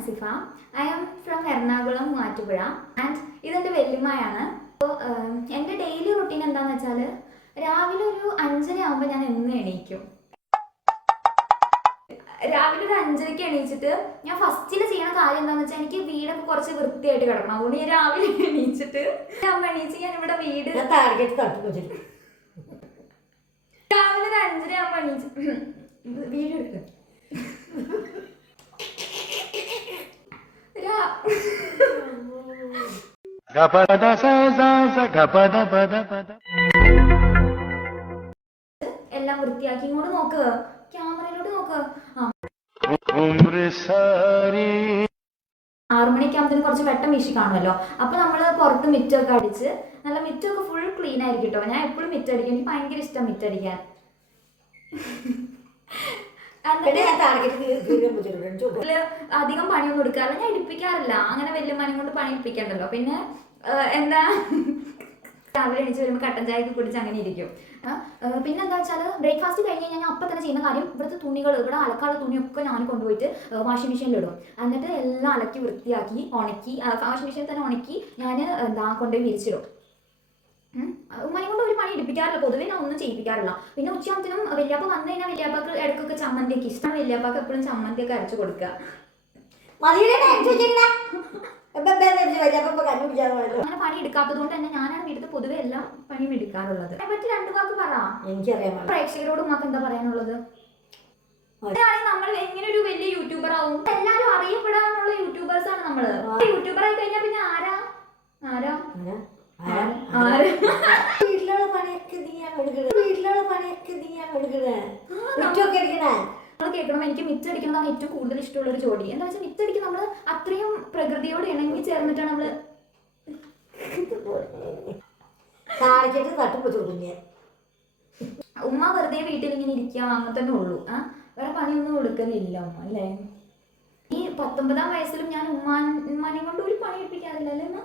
Ansifa. I am from Ernakulam Muvattupuzha and ഇതെൻ്റെ വെല്ലുമ്മയാണ്. അപ്പോൾ എൻ്റെ ഡെയിലി റൊട്ടീൻ എന്താണെന്ന് വെച്ചാൽ രാവിലെ ഒരു 5:30 ആകുമ്പോൾ ഞാൻ എന്നും എണീക്കും. രാവിലെ ഒരു 5:30 എണീച്ചിട്ട് ഞാൻ ഫസ്റ്റിൽ ചെയ്യുന്ന കാര്യം എന്താണെന്ന് വെച്ചാൽ എനിക്ക് വീടൊക്കെ കുറച്ച് വൃത്തിയായിട്ട് കിടക്കണം. അതുകൊണ്ട് ഞാൻ രാവിലെ എണീച്ചിട്ട് ഞാൻ ഇവിടെ വീട് രാവിലെ ഒരു 5:30 ആകുമ്പോൾ എണീച്ചിട്ട് വീട് എടുക്കുക. എല്ലാം വൃത്തിയാക്കി ഇങ്ങോട്ട് നോക്ക്, ക്യാമറയിലോട്ട് നോക്ക്. 6 മണിക്കാകുമ്പത്തിന് കുറച്ച് വെട്ടം വീശി കാണുമല്ലോ. അപ്പൊ നമ്മള് പുറത്ത് മിറ്റൊക്കെ അടിച്ച് നല്ല മിറ്റൊക്കെ ഫുൾ ക്ലീൻ ആയിരിക്കും കേട്ടോ. ഞാൻ എപ്പോഴും മിറ്റടിക്കും, എനിക്ക് ഭയങ്കര ഇഷ്ടം മിറ്റടിക്കാൻ. അധികം പണിയൊന്നും എടുക്കാറില്ല, ഞാൻ എടുപ്പിക്കാറില്ല. അങ്ങനെ വലിയ മണി കൊണ്ട് പണി എടുപ്പിക്കണ്ടല്ലോ. പിന്നെ എന്താ രാവിലെ എണീച്ച് വരുമ്പോൾ കട്ടൻ ചായയൊക്കെ കുടിച്ച് അങ്ങനെ ഇരിക്കും. പിന്നെ എന്താ വെച്ചാൽ ബ്രേക്ക്ഫാസ്റ്റ് കഴിഞ്ഞ് കഴിഞ്ഞാൽ അപ്പം തന്നെ ചെയ്യുന്ന കാര്യം ഇവിടുത്തെ തുണികൾ, ഇവിടെ അലക്കാനുള്ള തുണിയൊക്കെ ഞാൻ കൊണ്ടുപോയിട്ട് വാഷിംഗ് മെഷീനിലിടും. എന്നിട്ട് എല്ലാം അലക്കി വൃത്തിയാക്കി ഉണക്കി വാഷിംഗ് മെഷീനിൽ തന്നെ ഉണക്കി ഞാൻ എന്താ കൊണ്ടുപോയി വിരിച്ചിടും. ഉമ്മനെ കൊണ്ട് ഒരു പണി എടുപ്പിക്കാറില്ല, പൊതുവേ ഞാൻ ഒന്നും ചെയ്യിപ്പിക്കാറില്ല. പിന്നെ ഉച്ചയാകുമ്പത്തിനും വല്യാപ്പ വന്നു കഴിഞ്ഞാൽ വല്യാപ്പാക്ക് ഇടയ്ക്കൊക്കെ ചമ്മന്തിയൊക്കെ ഇഷ്ടമാണ്. വല്യാപ്പാക്ക് എപ്പോഴും ചമ്മന്തിയൊക്കെ അരച്ചു കൊടുക്കുക. അങ്ങനെ പണി എടുക്കാത്തത് കൊണ്ട് തന്നെ ഞാനാണ് വീട്ടിൽ പൊതുവെ എല്ലാം പണിയും എടുക്കാറുള്ളത്. അതിനെപ്പറ്റി 2 വാക്ക് പറ. എനിക്കറിയാം. പ്രേക്ഷകരോട് നമുക്ക് എന്താ പറയാനുള്ളത്? നമ്മൾ എങ്ങനെ ഒരു വലിയ യൂട്യൂബർ ആവും? എല്ലാരും അറിയപ്പെടാനുള്ള യൂട്യൂബേഴ്സ് ആണ് നമ്മള്. യൂട്യൂബർ ആയി കഴിഞ്ഞാൽ പിന്നെ ആരാ വീട്ടിലുള്ള പണിയൊക്കെ കേൾക്കണം. എനിക്ക് മിറ്റടിക്കുന്നതാണ് ഏറ്റവും കൂടുതൽ ഇഷ്ടമുള്ള ഒരു ജോലി. എന്താ വെച്ചാൽ മിറ്റടിക്ക് നമ്മള് അത്രയും പ്രകൃതിയോട് ഇണങ്ങി ചേർന്നിട്ടാണ് നമ്മള്. ഉമ്മ വെറുതെ വീട്ടിൽ ഇങ്ങനെ ഇരിക്കുക അങ്ങനെ തന്നെ ഉള്ളൂ. വേറെ പണിയൊന്നും കൊടുക്കുന്നില്ല ഉമ്മ അല്ലേ? ഈ 19ാം വയസ്സിലും ഞാൻ ഉമ്മാനെയും കൊണ്ട് ഒരു പണി എടുപ്പിക്കാറില്ല അല്ലേ ഉമ്മ?